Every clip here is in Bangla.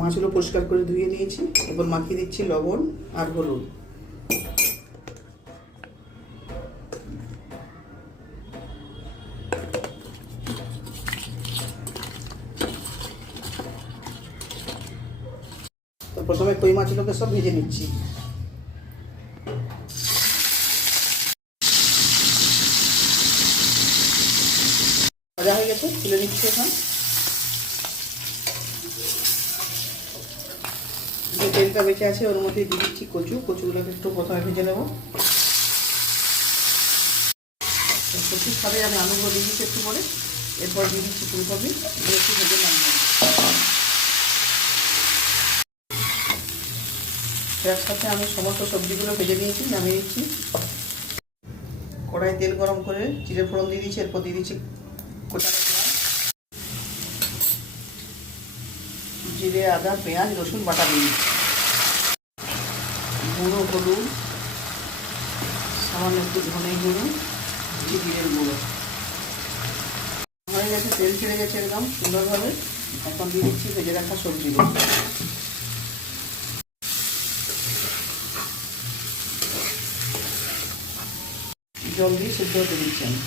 মাছগুলো পরিষ্কার করে ধুয়ে নিয়েছি, এবার মাখিয়ে দিচ্ছি লবণ আর হলুদ। তো প্রথমে কই মাছগুলোকে সব ভেজে নিচ্ছি। ভাজা হয়ে গেছে, তুলে নিচ্ছি এখন। যে তেলটা বেঁচে আছে ওর মধ্যে দিয়ে দিচ্ছি কচুগুলোকে একটু প্রথমে ভেজে নেব। কচুর সাথে আমি আলুগুলো দিয়ে দিচ্ছি একটু পরে, এরপর দিয়ে দিচ্ছি ফুলকপি, দিয়ে একটু ভেজে নামিয়ে এর সাথে আমি সমস্ত সবজিগুলো ভেজে নিয়েছি, নামিয়ে দিচ্ছি। কড়াই তেল গরম করে জিরে ফোড়ন দিয়ে দিচ্ছি, এরপর দিয়ে দিচ্ছি কোচানো পেঁয়াজ, জিরে আদা পেঁয়াজ রসুন বাটা দিয়ে দিচ্ছি, গুঁড়ো হলুদ, সামান্য একটু ধনে গুঁড়ো, জিরের গুঁড়ো। হয়ে গেছে, তেল ছেড়ে গেছে একদম সুন্দরভাবে। এখন দিয়ে দিচ্ছি ভেজে রাখা সবজিগুলো। জল দিয়ে সেদ্ধ হতে দিচ্ছি আমি।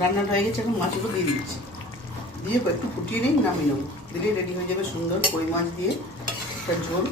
রান্নাটা হয়ে গেছে, এখন মাছগুলো দিয়ে দিচ্ছি, দিয়ে একটু ফুটিয়ে নিই, নামিয়ে নেবো। দিলেই রেডি হয়ে যাবে সুন্দর কই মাছ দিয়ে একটা ঝোল।